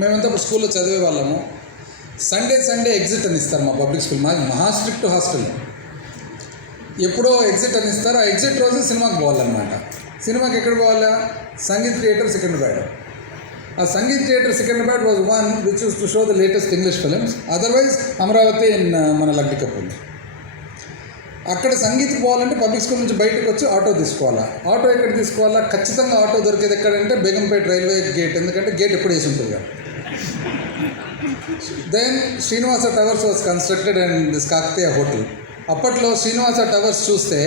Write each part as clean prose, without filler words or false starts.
మేమంతా ఇప్పుడు స్కూల్లో చదివే వాళ్ళము. సండే ఎగ్జిట్ అని ఇస్తారు మా పబ్లిక్ స్కూల్. మాది మహా స్ట్రిక్ట్ హాస్టల్. ఎప్పుడో ఎగ్జిట్ అని ఇస్తారు. ఆ ఎగ్జిట్ రోజు సినిమాకి పోవాలన్నమాట. సినిమాకి ఎక్కడ పోవాలా? సంగీత్ థియేటర్ సికింద్రాబాద్. ఆ sangeet theatre Secunderabad was one which use to show the latest English films. Otherwise Amaravati మన లగ్డికప్పు ఉంది. అక్కడ సంగీత్కి పోవాలంటే పబ్లిక్ స్కూల్ నుంచి బయటకు వచ్చి ఆటో తీసుకోవాలా. ఆటో ఎక్కడ తీసుకోవాలా? ఖచ్చితంగా ఆటో దొరికేది ఎక్కడంటే బేగంపేట రైల్వే గేట్. ఎందుకంటే గేట్ ఎప్పుడు వేసి ఉంటుంది కదా. Then Srinivasa towers was constructed and this Kakatiya hotel. అప్పట్లో శ్రీనివాస టవర్స్ చూస్తే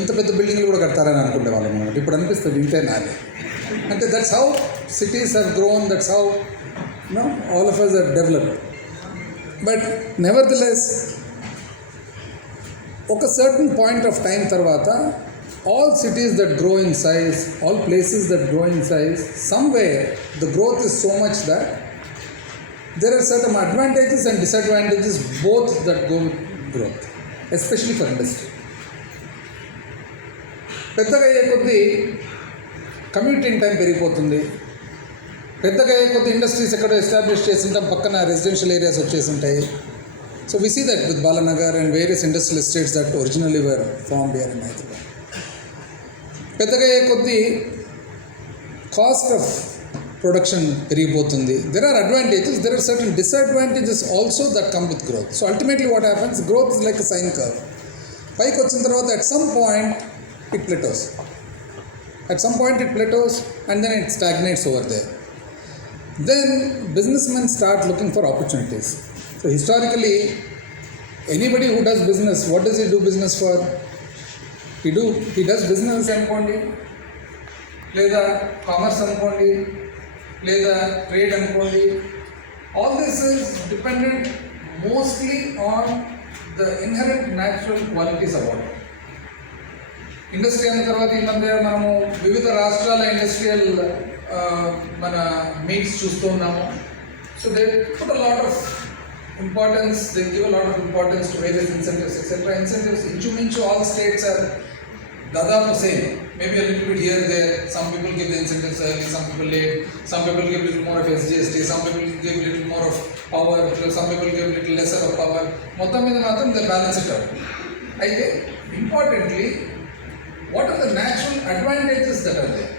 ఇంత పెద్ద బిల్డింగ్లు కూడా కడతారని అనుకునే వాళ్ళం అనమాట. ఇప్పుడు అనిపిస్తుంది ఇంతే నాదే. అంటే that's how cities have grown, that's how all of us have developed. But nevertheless ఒక సర్టన్ పాయింట్ ఆఫ్ టైం తర్వాత all cities that grow in size, all places that grow in size, somewhere the growth is so much that there are certain advantages and disadvantages both that go with growth, especially for industry. పెద్దగా అయ్యే కొద్దీ commuting time పెరిగిపోతుంది. పెద్దగా అయ్యే కొద్దీ industries ఎక్కడో establish చేసి ఉంటాం, పక్కన రెసిడెన్షియల్ ఏరియాస్ వచ్చేసి ఉంటాయి. So we see that with Balanagar and various industrial estates that originally were formed here in Hyderabad. పెద్దగా అయ్యే కొద్దీ కాస్ట్ ఆఫ్ ప్రొడక్షన్ పెరిగిపోతుంది. There are advantages, there are certain disadvantages also that come with growth. So ultimately what happens, growth is like a sine curve. పైకి వచ్చిన తర్వాత at some point it plateaus. At some point it plateaus and then it stagnates over there. Then businessmen start looking for opportunities. So historically, anybody who does business, what does he do business for? He does business అనుకోండి, లేదా commerce అనుకోండి, లేదా trade అనుకోండి. All this is dependent mostly on the inherent natural qualities about it. Industry అయిన తర్వాత ఈ మధ్య మనము వివిధ రాష్ట్రాల ఇండస్ట్రియల్ మన మీట్స్ చూస్తూ ఉన్నాము. So they put a lot of importance, they give a lot of importance to various incentives, etc. Incentives inchuminchu all states are dadapu same, maybe a little bit here there. Some people give the incentives early, some people late, some people give little more of SGST, some people give little more of power, some people give little lesser of power. Mottam meeda matram they balance it out. Aithe importantly, what are the natural advantages that are there?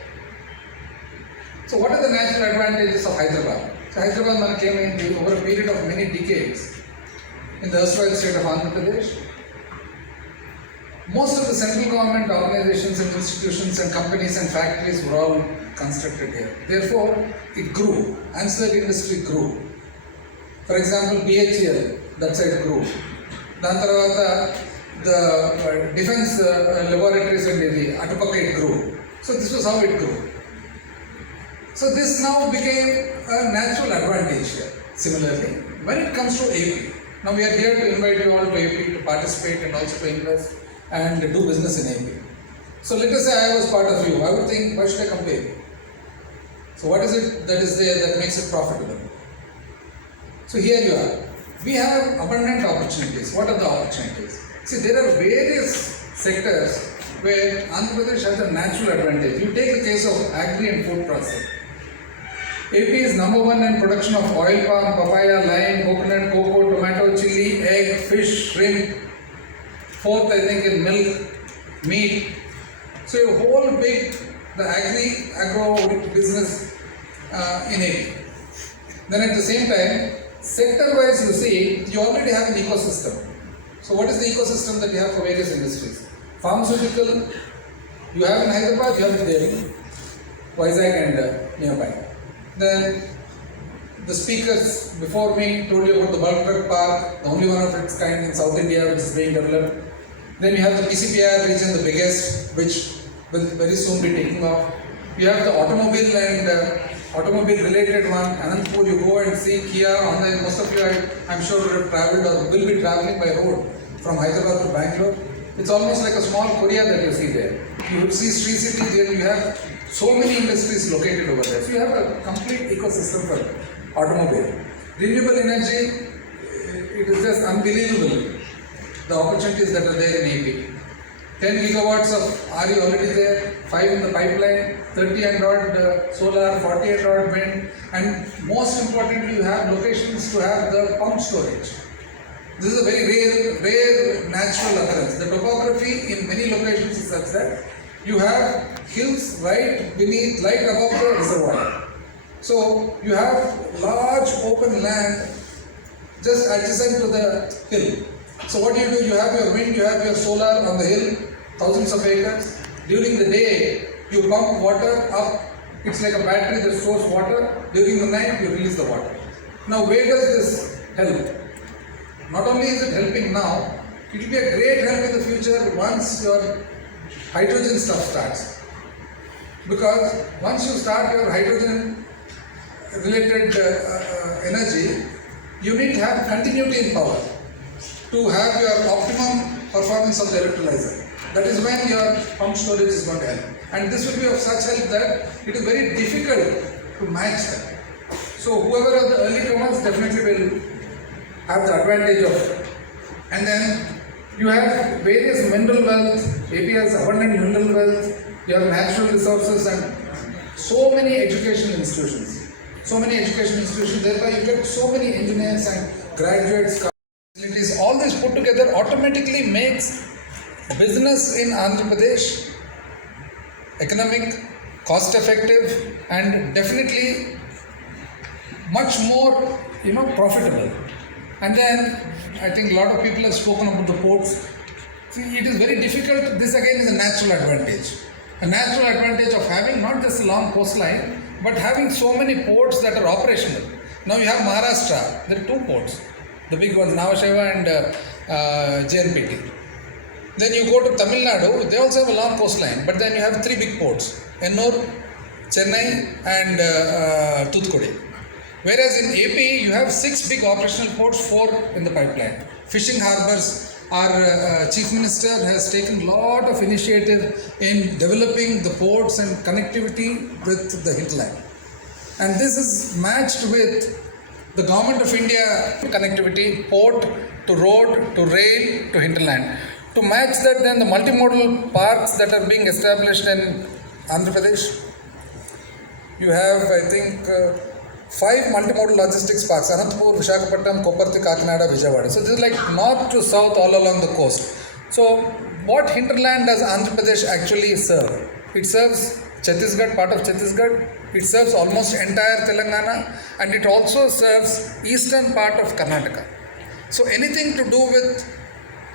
So what are the natural advantages of Hyderabad? So Hyderabad మనకి ఏమైంది, over a period of many decades in the erstwhile state of Andhra Pradesh, most of the central government organizations and institutions and companies and factories were all constructed here. Therefore, it grew. Ancillary industry grew. For example, BHEL, that side grew. దాని తర్వాత the defense laboratories and the Atupaka it grew. So this was how it grew. So this now became a natural advantage here. Similarly, when it comes to AP, now we are here to invite you all to AP to participate and also to invest and do business in AP. So let us say I was part of you. I would think, why should I come to AP? So what is it that is there that makes it profitable? So here you are. We have abundant opportunities. What are the opportunities? See, there are various sectors where Andhra Pradesh has a natural advantage. You take the case of agri and food processing. AP is number one in production of oil palm, papaya, lime, coconut, cocoa, tomato, chili, egg, fish, shrimp. Fourth, I think, in milk, meat. So your whole the agro business in AP. Then at the same time, sector-wise you see, you already have an ecosystem. So what is the ecosystem that you have for various industries? Pharmaceutical, you have in Hyderabad, you have in Delhi, Vizag and nearby. Then the speakers before me told you about the bulk truck park, the only one of its kind in South India which is being developed. Then you have the PCPR region, the biggest, which will very soon be taking off. You have the automobile and automobile related one, Anantapur. You go and see Kia. Most of you, I'm sure, have traveled or will be traveling by road from Hyderabad to Bangalore. It's almost like a small Korea that you see there. You would see Sri City there. You have so many industries located over there. So you have a complete ecosystem for automobile. Renewable energy, it is just unbelievable, the opportunities that are there in AP. 10 gigawatts of RE already there. 5 in the pipeline, 30 and odd solar, 40 and odd wind, and most importantly, you have locations to have the pump storage. This is a very rare natural occurrence. The topography in many locations is such that you have hills right beneath, right above the reservoir. So you have large open land just adjacent to the hill. So what do? You have your wind, you have your solar on the hill, thousands of acres. During the day, you pump water up. It's like a battery that stores water. During the night, you release the water. Now, where does this help? Not only is it helping now, it will be a great help in the future once your hydrogen stuff starts. Because once you start your hydrogen related energy, you need to have continuity in power to have your optimum performance of the electrolyzer. That is when your pump storage is going to help. And this will be of such help that it is very difficult to match that. So whoever are the early comers definitely will have the advantage of it. And then you have various mineral wealth. AP has abundant mineral wealth. You have natural resources and so many educational institutions. Thereby you get so many engineers and graduates. All this put together automatically makes business in Andhra Pradesh economic, cost effective, and definitely much more profitable. And then I think a lot of people have spoken about the ports. See, it is very difficult. This again is a natural advantage. A natural advantage of having not just a long coastline, but having so many ports that are operational. Now you have Maharashtra, there are 2 ports. The big ones, Navasheva and JNPT. Then you go to Tamil Nadu, they also have a long coastline, but then you have 3 big ports, Ennur, Chennai and Toothukudi. Whereas in AP, you have 6 big operational ports, 4 in the pipeline. Fishing harbors. Our Chief Minister has taken a lot of initiative in developing the ports and connectivity with the hinterland. And this is matched with the Government of India connectivity, port to road to rail to hinterland. To match that, then the multimodal parks that are being established in Andhra Pradesh, you have, I think, 5 multimodal logistics parks: Anantapur, Vishakapatnam, Koparthi, Kakinada, Vijayawada. So this is like north to south all along the coast. So what hinterland does Andhra Pradesh actually serve? It serves Chhattisgarh, part of Chhattisgarh. It serves almost entire Telangana, and it also serves eastern part of Karnataka. So anything to do with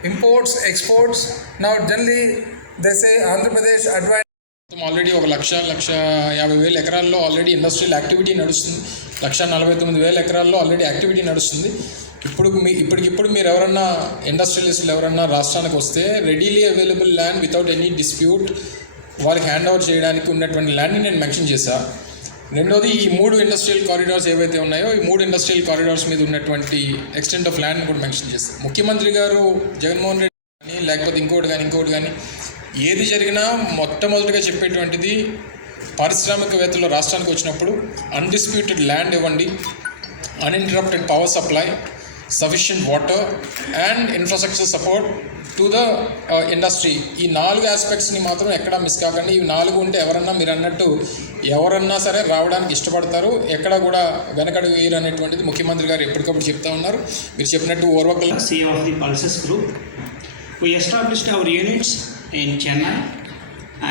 imports, exports, now generally they say Andhra Pradesh advantage. Already 1,50,000 ఎకరాల్లో already industrial activity నడుస్తుంది. 1,49,000 ఎకరాల్లో already activity నడుస్తుంది. ఇప్పటికిప్పుడు మీరు ఎవరన్నా ఇండస్ట్రియలిస్టులు ఎవరన్నా రాష్ట్రానికి వస్తే readily available land without any dispute వాళ్ళకి హ్యాండ్ ఓవర్ చేయడానికి ఉన్నటువంటి ల్యాండ్ని నేను మెన్షన్ చేశాను. రెండోది, ఈ 3 ఇండస్ట్రియల్ కారిడార్స్ ఏవైతే ఉన్నాయో ఈ 3 ఇండస్ట్రియల్ కారిడార్స్ మీద ఉన్నటువంటి ఎక్స్టెంట్ ఆఫ్ ల్యాండ్ని కూడా మెన్షన్ చేస్తాను. ముఖ్యమంత్రి గారు జగన్మోహన్ రెడ్డి కానీ లేకపోతే ఇంకోటి కానీ ఏది జరిగినా మొట్టమొదటిగా చెప్పేటువంటిది పారిశ్రామికవేత్తలు రాష్ట్రానికి వచ్చినప్పుడు అన్డిస్ప్యూటెడ్ ల్యాండ్ ఇవ్వండి, uninterrupted power supply, sufficient water and infrastructure support to the industry. ఈ 4 ఆస్పెక్ట్స్ని మాత్రం ఎక్కడా మిస్ కాకండి. ఇవి 4 ఉంటే ఎవరన్నా మీరు అన్నట్టు ఎవరన్నా సరే రావడానికి ఇష్టపడతారు, ఎక్కడ కూడా వెనకడుగు వేయరు అనేటువంటిది ముఖ్యమంత్రి గారు ఎప్పటికప్పుడు చెప్తా ఉన్నారు. మీరు చెప్పినట్టు Orvakal CEO of the Pulses Group. We established our units in Chennai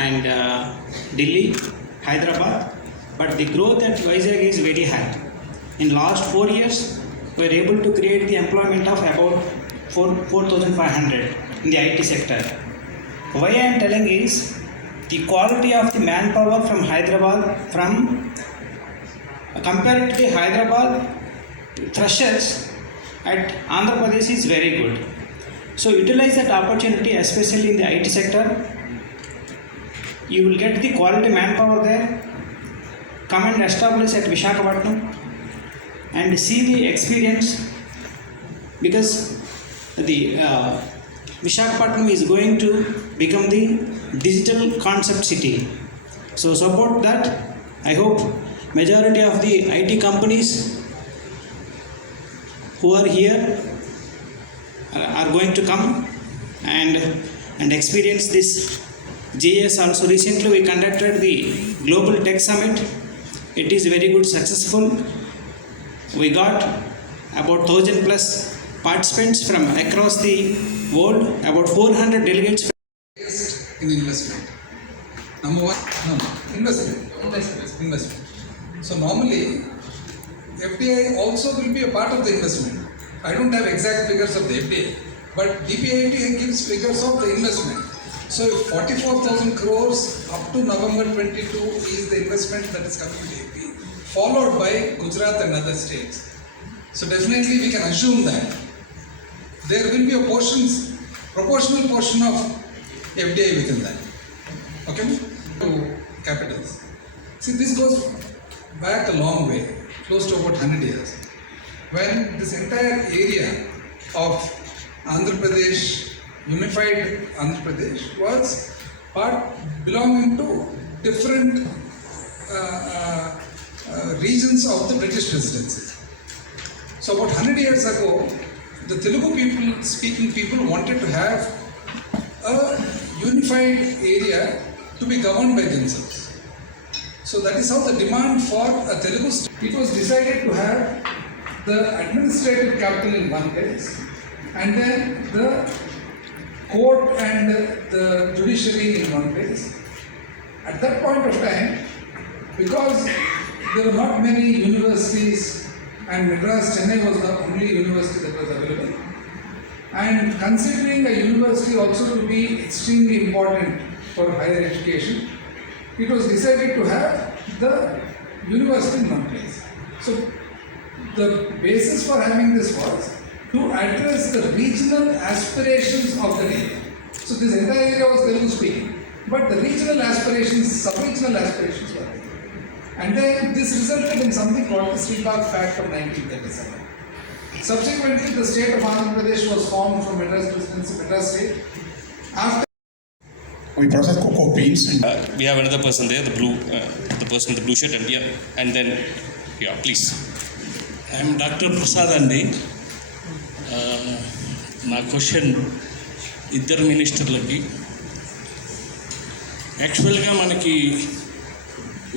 and Delhi, Hyderabad, but the growth at Vizag is very high. In last 4 years, we were able to create the employment of about 4,500 in the IT sector. Why I am telling is the quality of the manpower from Hyderabad, compared to the Hyderabad freshers at Andhra Pradesh is very good. So utilize that opportunity, especially in the IT sector. You will get the quality manpower there. Come and establish at Visakhapatnam and see the experience, because the Visakhapatnam is going to become the digital concept city. So support that. I hope majority of the IT companies who are here are going to come and experience this GS also recently we conducted the Global Tech Summit. It is very good, successful. We got about 1,000 plus participants from across the world, about 400 delegates. In investment. Number one, no, investment. So normally, FDI also will be a part of the investment. I don't have exact figures of the FDI, but DPIIT gives figures of the investment. So if 44,000 crores up to November 22 is the investment that is coming to AP, followed by Gujarat and other states. So definitely we can assume that there will be a proportional portion of FDI within that. Okay? To capitals. See, this goes back a long way, close to about 100 years, when this entire area of Andhra Pradesh, unified Andhra Pradesh, was belonging to different regions of the British presidency. So about 100 years ago, the Telugu speaking people wanted to have a unified area to be governed by themselves. So that is how the demand for a Telugu state. It was decided to have the administrative capital in one place, and then the court and the judiciary in one place. At that point of time, because there were not many universities, and Madras, Chennai was the only university that was available, and considering a university also to be extremely important for higher education, it was decided to have the university in one place. So the basis for having this was to address the regional aspirations of the area. So this entire area was Telugu speaking, but the regional aspirations, sub-regional aspirations were there. And then this resulted in something called the Sribag Pact of 1937. Subsequently, the state of Andhra Pradesh was formed from Madras Presidency, Madras state. After we process cocoa beans and we have another person there, the person in the blue shirt, and then please. I am Dr. Prasad Andi. నా question ఇద్దరు మినిస్టర్లకి. యాక్చువల్గా మనకి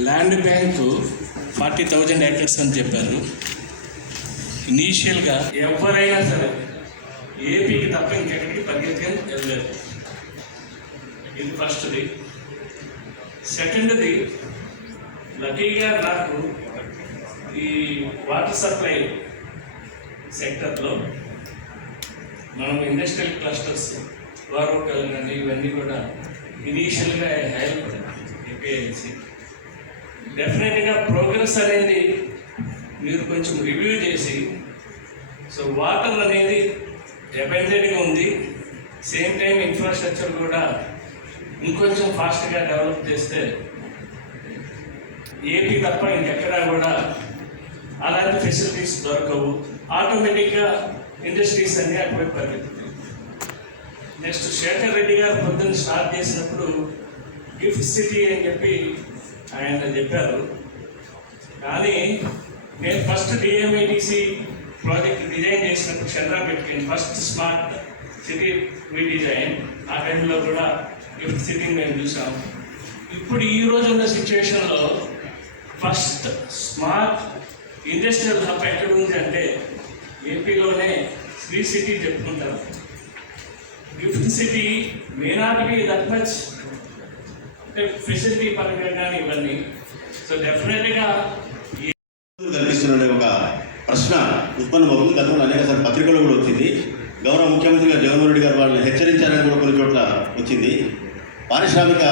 land bank 40,000 acres అని చెప్పారు. ఇనీషియల్గా ఎవరైనా సరే ఏపీకి తప్ప ఇంకెక్కడికి పరిగెత్తుకొని వెళ్ళలేదు. ఇది ఫస్ట్ది. సెకండ్ది, లక్కీగా నాకు ఈ వాటర్ సప్లై సెక్టర్లో మనం ఇండస్ట్రియల్ క్లస్టర్స్ వారోకల్ కానీ ఇవన్నీ కూడా ఇనీషియల్గా హెల్ప్ ఏపీఐసి డెఫినెట్గా ప్రోగ్రెస్ అనేది మీరు కొంచెం రివ్యూ చేసి, సో వాటర్ అనేది అబెండెడ్గా ఉంది, సేమ్ టైం ఇన్ఫ్రాస్ట్రక్చర్ కూడా ఇంకొంచెం ఫాస్ట్గా డెవలప్ చేస్తే ఏపీ తప్ప ఇంకెక్కడా కూడా అలాంటి ఫెసిలిటీస్ దొరకవు. ఆటోమేటిక్గా ఇండస్ట్రీస్ అన్నీ అటువైపు పరిగెత్తుతాయి. నెక్స్ట్ శేఖర్ రెడ్డి గారు పొద్దున్న స్టార్ట్ చేసినప్పుడు గిఫ్ట్ సిటీ అని చెప్పి ఆయన చెప్పారు. కానీ నేను ఫస్ట్ డిఎంఐడిసి ప్రాజెక్ట్ డిజైన్ చేసినప్పుడు చంద్రాపేటకి ఫస్ట్ స్మార్ట్ సిటీ రీడిజైన్, ఆ టైంలో కూడా గిఫ్ట్ సిటీని మేము చూసాం. ఇప్పుడు ఈ రోజు ఉన్న సిచ్యువేషన్లో ఫస్ట్ స్మార్ట్ ఇండస్ట్రియల్ హబ్ ఎక్కడ ఉంది అంటే ఏపీలోనే శ్రీ సిటీ చెప్పుకుంటారు. Gift city may not be that much అంటే ఫెసిలిటీ పరంగా కానీ ఇవన్నీ. సో డెఫినెట్గా కల్పిస్తున్న ఒక ప్రశ్న ఉత్పన్నమవుతుంది. గతంలో అనేక సార్లు పత్రికలో కూడా వచ్చింది. గౌరవ ముఖ్యమంత్రి గారు జగన్మోహన్ రెడ్డి గారు వాళ్ళని హెచ్చరించారని కూడా కొన్ని చోట్ల వచ్చింది. పారిశ్రామిక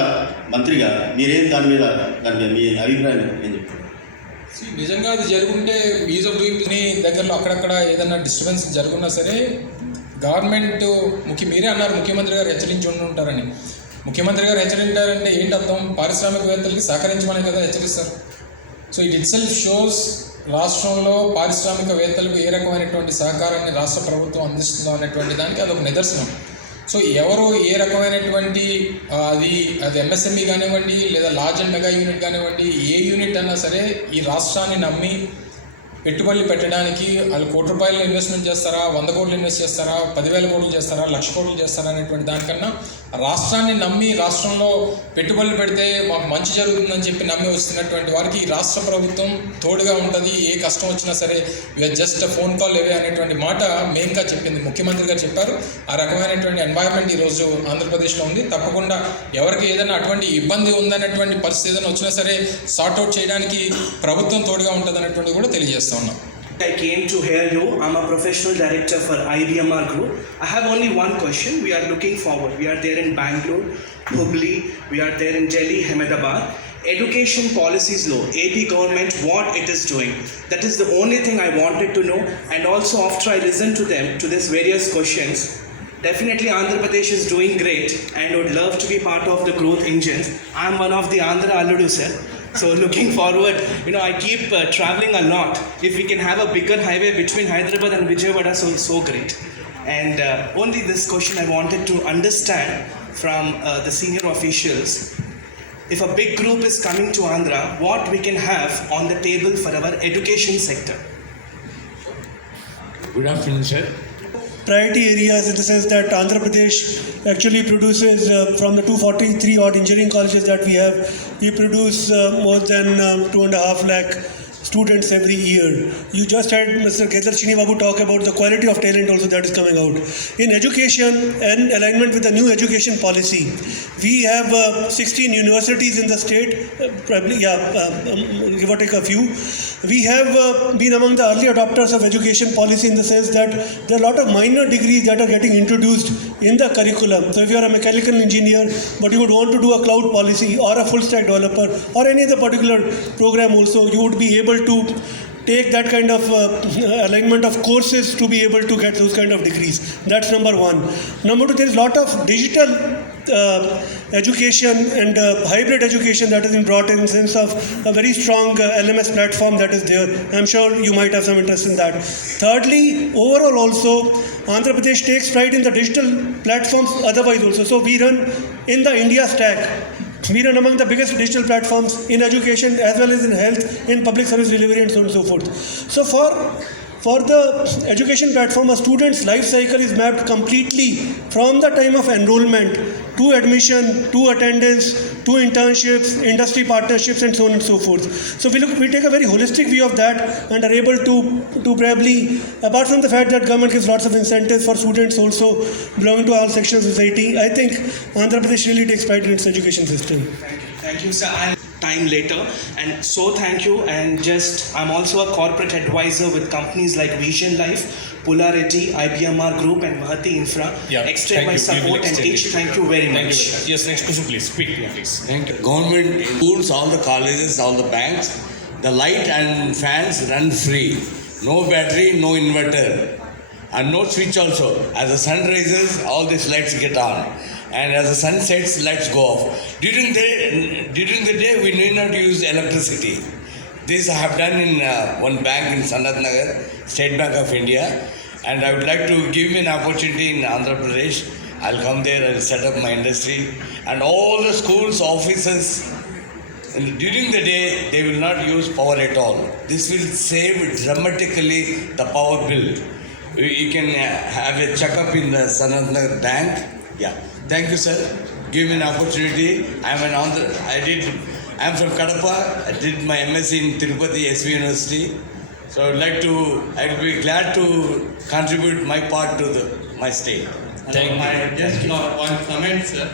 మంత్రిగా మీరేం దాని మీద మీ అభిప్రాయం ఏం చెప్తారు? నిజంగా అది జరుగుంటే ఈజ్ ఆఫ్ డూయింగ్ దగ్గరలో అక్కడక్కడ ఏదైనా డిస్టర్బెన్స్ జరుగున్నా సరే గవర్నమెంట్ మీరే అన్నారు ముఖ్యమంత్రి గారు హెచ్చరించి ఉంటారని. ముఖ్యమంత్రి గారు హెచ్చరించారంటే ఏంటి అర్థం? పారిశ్రామికవేత్తలకి సహకరించమని కదా హెచ్చరిస్తారు. So it itself shows రాష్ట్రంలో పారిశ్రామికవేత్తలకు ఏ రకమైనటువంటి సహకారాన్ని రాష్ట్ర ప్రభుత్వం అందిస్తుందో అనేటువంటి దానికి అదొక నిదర్శనం. సో ఎవరు ఏ రకమైనటువంటి అది ఎంఎస్ఎంఈ కానివ్వండి లేదా లార్జ్ అండ్ మెగా యూనిట్ కానివ్వండి, ఏ యూనిట్ అన్నా సరే ఈ రాష్ట్రాన్ని నమ్మి పెట్టుబడులు పెట్టడానికి వాళ్ళు కోటి రూపాయలు ఇన్వెస్ట్మెంట్ చేస్తారా, 100 కోట్లు ఇన్వెస్ట్ చేస్తారా, 10,000 కోట్లు చేస్తారా, 1,00,000 కోట్లు చేస్తారా అనేటువంటి దానికన్నా రాష్ట్రాన్ని నమ్మి రాష్ట్రంలో పెట్టుబడులు పెడితే మాకు మంచి జరుగుతుందని చెప్పి నమ్మి వస్తున్నటువంటి వారికి ఈ రాష్ట్ర ప్రభుత్వం తోడుగా ఉంటుంది, ఏ కష్టం వచ్చినా సరే వీఆర్ జస్ట్ ఫోన్ కాల్ అవే అనేటువంటి మాట మెయిన్గా చెప్పింది, ముఖ్యమంత్రి గారు చెప్పారు. ఆ రకమైనటువంటి ఎన్వైరన్మెంట్ ఈరోజు ఆంధ్రప్రదేశ్లో ఉంది. తప్పకుండా ఎవరికి ఏదైనా అటువంటి ఇబ్బంది ఉందన్నటువంటి పరిస్థితి ఏదైనా వచ్చినా సరే సార్ట్అవుట్ చేయడానికి ప్రభుత్వం తోడుగా ఉంటుంది అనేటువంటి కూడా తెలియజేస్తా ఉన్నాం. I came to hear you. I'm a professional director for IBMR Group. I have only one question. We are looking forward. We are there in Bangalore, Hubli. We are there in Delhi, Ahmedabad. Education policies law, AP government, what it is doing. That is the only thing I wanted to know. And also after I listened to them, to these various questions, definitely Andhra Pradesh is doing great and would love to be part of the growth engines. I'm one of the Andhra Alludu, sir. So looking forward, I keep traveling a lot. If we can have a bigger highway between Hyderabad and Vijayawada, so great. And only this question I wanted to understand from the senior officials. If a big group is coming to Andhra, what we can have on the table for our education sector? Good afternoon, sir. Priority areas in the sense that Andhra Pradesh actually produces from the 243 odd engineering colleges that we have, we produce more than 2.5 lakh students every year. You just had Mr. Kedar Chinibabu talk about the quality of talent also that is coming out. In education and alignment with the new education policy, we have 16 universities in the state, probably, give or take a few. We have been among the early adopters of education policy in the sense that there are a lot of minor degrees that are getting introduced in the curriculum. So if you are a mechanical engineer but you would want to do a cloud policy or a full stack developer or any other particular program also, you would be able to take that kind of alignment of courses to be able to get those kind of degrees. That's number one. Number two, there is a lot of digital education and hybrid education that has been brought in sense of a very strong LMS platform that is there. I'm sure you might have some interest in that. Thirdly, overall also, Andhra Pradesh takes pride in the digital platforms otherwise also. So we run in the India stack. We run among the biggest digital platforms in education as well as in health, in public service delivery and so on and so forth. So for the education platform, a student's life cycle is mapped completely from the time of enrollment to admission, to attendance, to internships, industry partnerships and so on and so forth. So we take a very holistic view of that and are able to probably, apart from the fact that government gives lots of incentives for students also belonging to all sections of society, I think Andhra Pradesh really takes pride in its education system. Thank you, sir. Time later, and so thank you. And I'm also a corporate advisor with companies like Vision Life, Polarity, IBMR Group and Mahati Infra. Extend my support and teach. Thank you very much. Yes, next question please. Quickly please. Thank you. Government schools, all the colleges, all the banks, the light and fans run free. No battery, no inverter, and no switch also. As the sun rises, all these lights get on. And as the sun sets, lights go off. During the day, we need not use electricity. This I have done in one bank in Sanat Nagar, State Bank of India. And I would like to give me an opportunity in Andhra Pradesh. I'll come there and set up my industry. And all the schools, offices, and during the day, they will not use power at all. This will save dramatically the power bill. You can have a checkup in the Sanat Nagar bank. Yeah. Thank you, sir. Give me an opportunity. I'm from Kadapa. I did my MSc in Tirupati SV University. So I'd be glad to contribute my part to my state. Thank you. Just one comment, sir.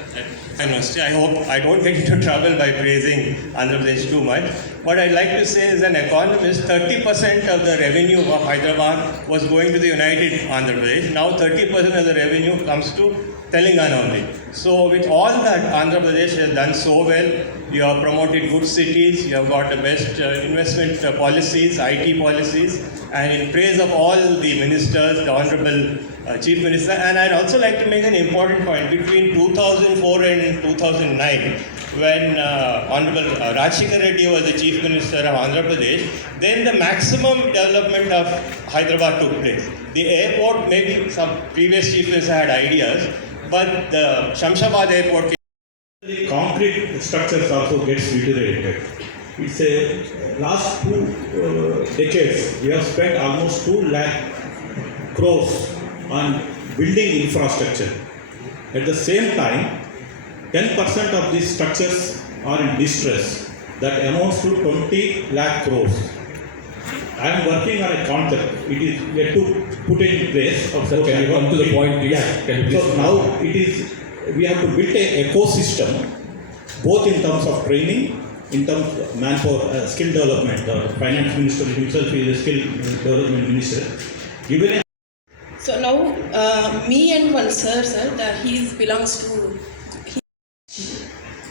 University. I hope I don't get into trouble by praising Andhra Pradesh too much. What I'd like to say as an economist, 30% of the revenue of Hyderabad was going to the United Andhra Pradesh. Now 30% of the revenue comes to Telangana only. So with all that, Andhra Pradesh has done so well. You have promoted good cities, you have got the best investment policies, IT policies, and in praise of all the ministers, the Honorable Chief Minister, and I'd also like to make an important point. Between 2004 and 2009, when Honorable Rajshekar Reddy was the Chief Minister of Andhra Pradesh, then the maximum development of Hyderabad took place. The airport, maybe some previous Chief Minister had ideas, but the Shamshabad airport. The concrete structures also gets deteriorated. It's a last 2 decades we have spent almost 2 lakh crores on building infrastructure. At the same time, 10% of these structures are in distress. That amounts to 20 lakh crores. I am working on a concept. It is yet to put in place. Sir, can you come to the point, please? Yeah. So now we have to build an ecosystem, both in terms of training, in terms of manpower, skill development. The finance minister himself is a skill development minister. Given a So now, me and one sir, that he belongs to.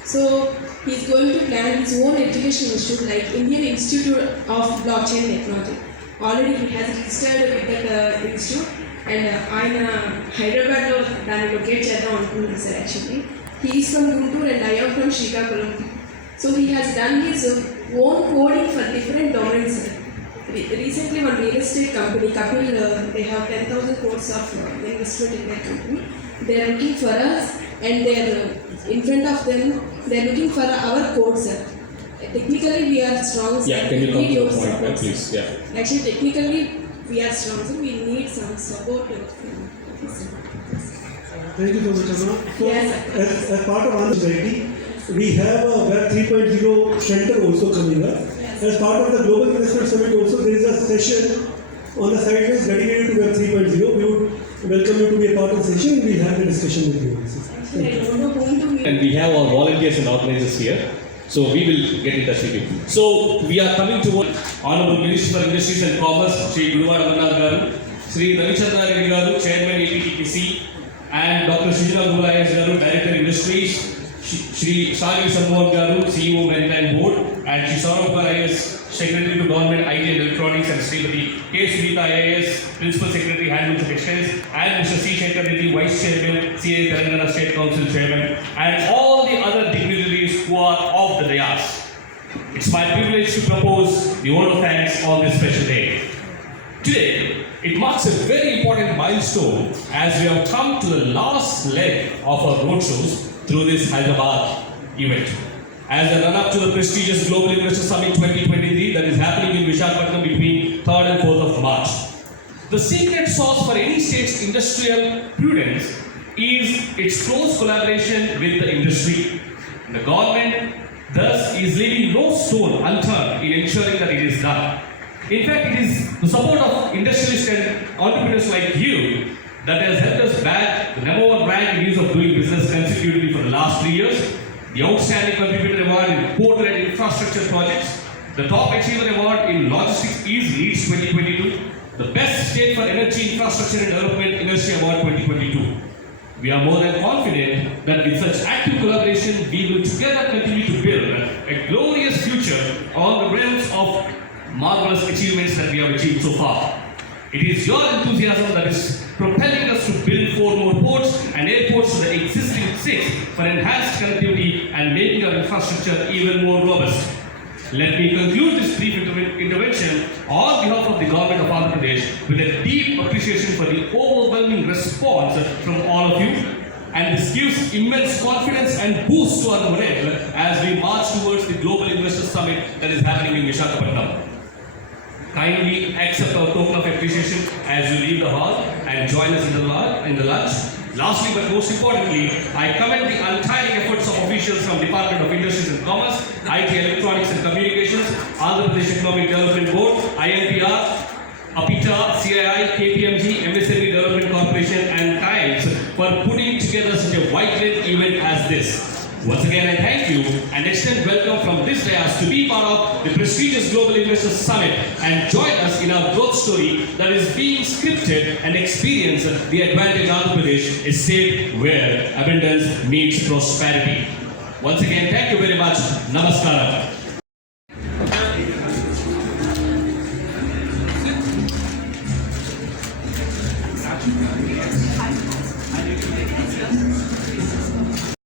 So he's going to plan his own education institute, like Indian Institute of Blockchain Technology. Already he has registered with that institute, and I'm Hyderabad and locate Chedda sir actually. He is from Guntur and I am from Srikakulam. So he has done his own coding for different domains. Recently, one real estate company, Kapil, they have 10,000 crores of investment in their company. They are looking for us, and they are in front of them. They are looking for our codes. Technically, we are strong. Yeah, can you come to the point, please? Yeah. Actually, technically, we are strong. So we need some support. Thank you so much, Amma. So, Yes, as part of our society, we have a Web 3.0 center also coming up. As part of the Global Investment Summit also, there is a session on the sidelines dedicated to Web 3.0. We would welcome you to be a part of the session. We will have the discussion with you. actually, I don't know whom to meet. And we have our volunteers and organizers here. So we will get in touch with you. So we are coming to Honorable Minister for Industries and Commerce, Shri byAmarnath Garu, Shri Ravichandra Reddy Garu, Chairman APTPC, and Dr. Sujana Gulaya Garu, Director Industries, Shri Shari Sammohan Garu, CEO Maritime Board, and Shri Saurabh IAS, Secretary to Government IT and Electronics, and Srimati K. Sunita IAS, Principal Secretary Handlooms and Textiles, and Mr. C. Shankar Reddy, Vice Chairman, CA Telangana State Council Chairman, and all the other dignitaries who are of the dais. It's my privilege to propose the vote of thanks on this special day. Today, it marks a very important milestone as we have come to the last leg of our roadshows through this Hyderabad event. As a run-up to the prestigious Global Investor Summit 2023 that is happening in Visakhapatnam between 3rd and 4th of March. The secret sauce for any state's industrial prudence is its close collaboration with the industry. The government thus is leaving no stone unturned in ensuring that it is done. In fact, it is the support of industrialists and entrepreneurs like you that has helped us bag the #1 rank in ease of doing business consecutively for the last 3 years, the Outstanding Contributor Award in Port-led Infrastructure Projects, the Top Achiever Award in Logistics Ease Leads 2022, the Best State for Energy Infrastructure and Development Industry Award 2022. We are more than confident that with such active collaboration, we will together continue to build a glorious future on the realms of marvelous achievements that we have achieved so far. It is your enthusiasm that is propelling us to build 4 more ports and airports to the existing 6 for enhanced connectivity and making our infrastructure even more robust. Let me conclude this brief intervention on behalf of the government of Andhra Pradesh with a deep appreciation for the overwhelming response from all of you. And this gives immense confidence and boost to our morale as we march towards the Global Investor Summit that is happening in Visakhapatnam. Kindly accept our token of appreciation as you leave the hall and join us in the lunch. Lastly, but most importantly, I commend the untiring efforts of officials from Department of Industries and Commerce, IT, Electronics and Communications, Andhra Pradesh Economic Development Board, INPR, APITA, CII, KPMG, MSME Development Corporation and Times for putting together such a vibrant event as this. Once again, I thank you and extend welcome from this dais to be part of the prestigious Global Investors Summit and join us in our growth story that is being scripted and experience the advantage Andhra Pradesh, a state where abundance meets prosperity. Once again, thank you very much. Namaskaram.